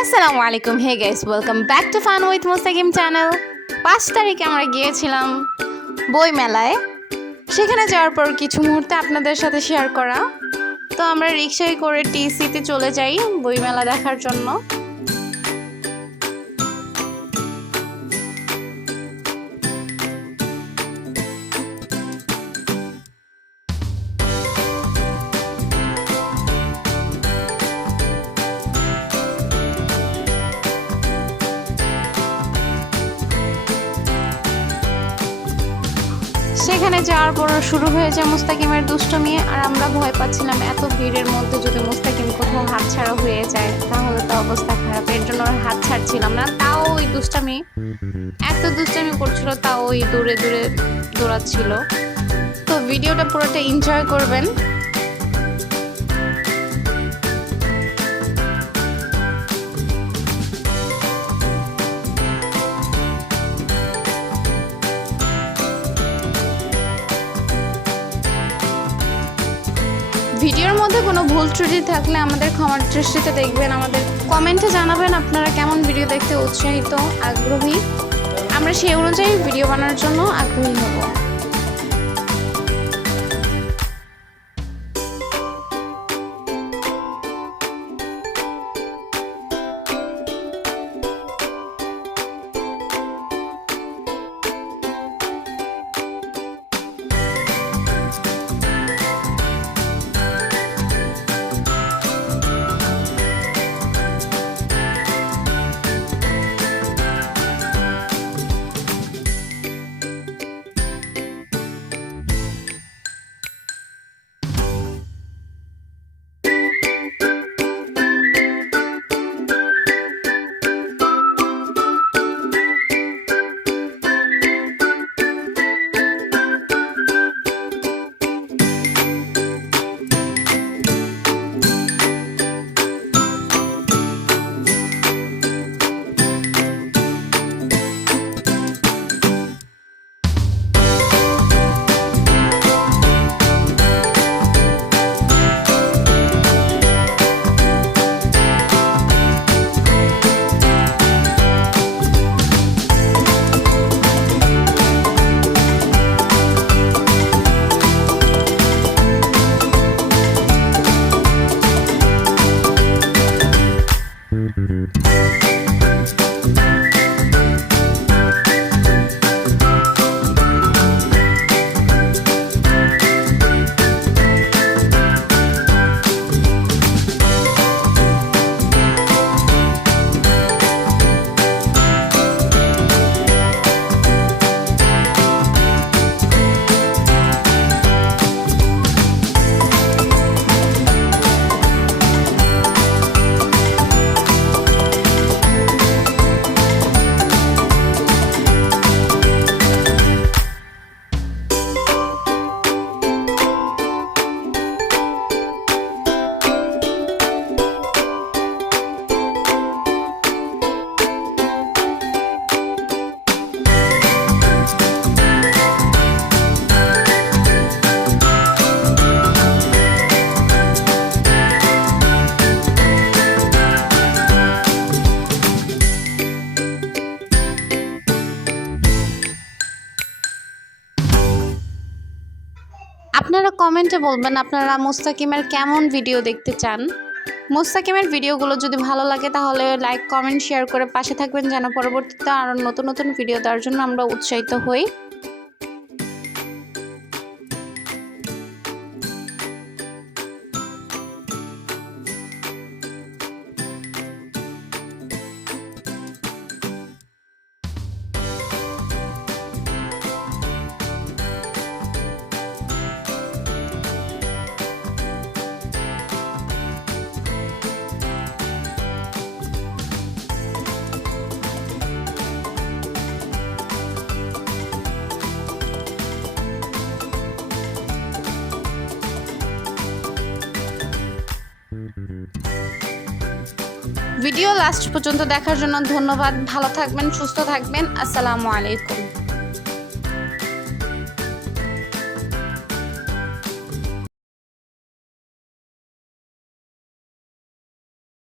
আসসালামু আলাইকুম। Hey guys, welcome back to fun with Mustakim channel. 5 তারিখে আমরা গিয়েছিলাম বই মেলায়। সেখানে যাওয়ার পর কিছু মুহূর্ত আপনাদের সাথে শেয়ার করা। তো আমরা রিকশায় করে টিসিতে চলে যাই বই মেলা দেখার জন্য। সেখানে যাওয়ার পর শুরু হয়েছে মুস্তাকিমের দুষ্টুমি। আর আমরা ভয় পাচ্ছিলাম এত ভিড়ের মধ্যে যদি মুস্তাকিম কোথাও হাত ছাড়া হয়ে যায় তাহলে তো অবস্থা খারাপ। এর জন্য হাত ছাড়ছিলাম না। তাও ওই দুষ্টামি, এত দুষ্টামি করছিল, তাও ওই দূরে দূরে দৌড়াচ্ছিল। তো ভিডিওটা পুরোটা এনজয় করবেন। ভিডিওর মধ্যে কোনো ভুল ত্রুটি থাকলে আমাদের ক্ষমার দৃষ্টিতে দেখবেন। আমাদের কমেন্টে জানাবেন আপনারা কেমন ভিডিও দেখতে উৎসাহিত, আগ্রহী। আমরা সেই অনুযায়ী ভিডিও বানানোর জন্য আগ্রহী হব। আপনারা কমেন্টে বলবেন আপনারা মুস্তাকিমের কেমন ভিডিও দেখতে চান। মুস্তাকিমের ভিডিওগুলো যদি ভালো লাগে তাহলে লাইক, কমেন্ট, শেয়ার করে পাশে থাকবেন যেন পরবর্তীতে আরও নতুন নতুন ভিডিও দেওয়ার জন্য আমরা উৎসাহিত হই। ভিডিও লাস্ট পর্যন্ত দেখার জন্য ধন্যবাদ। ভালো থাকবেন, সুস্থ থাকবেন। আসসালামু আলাইকুম।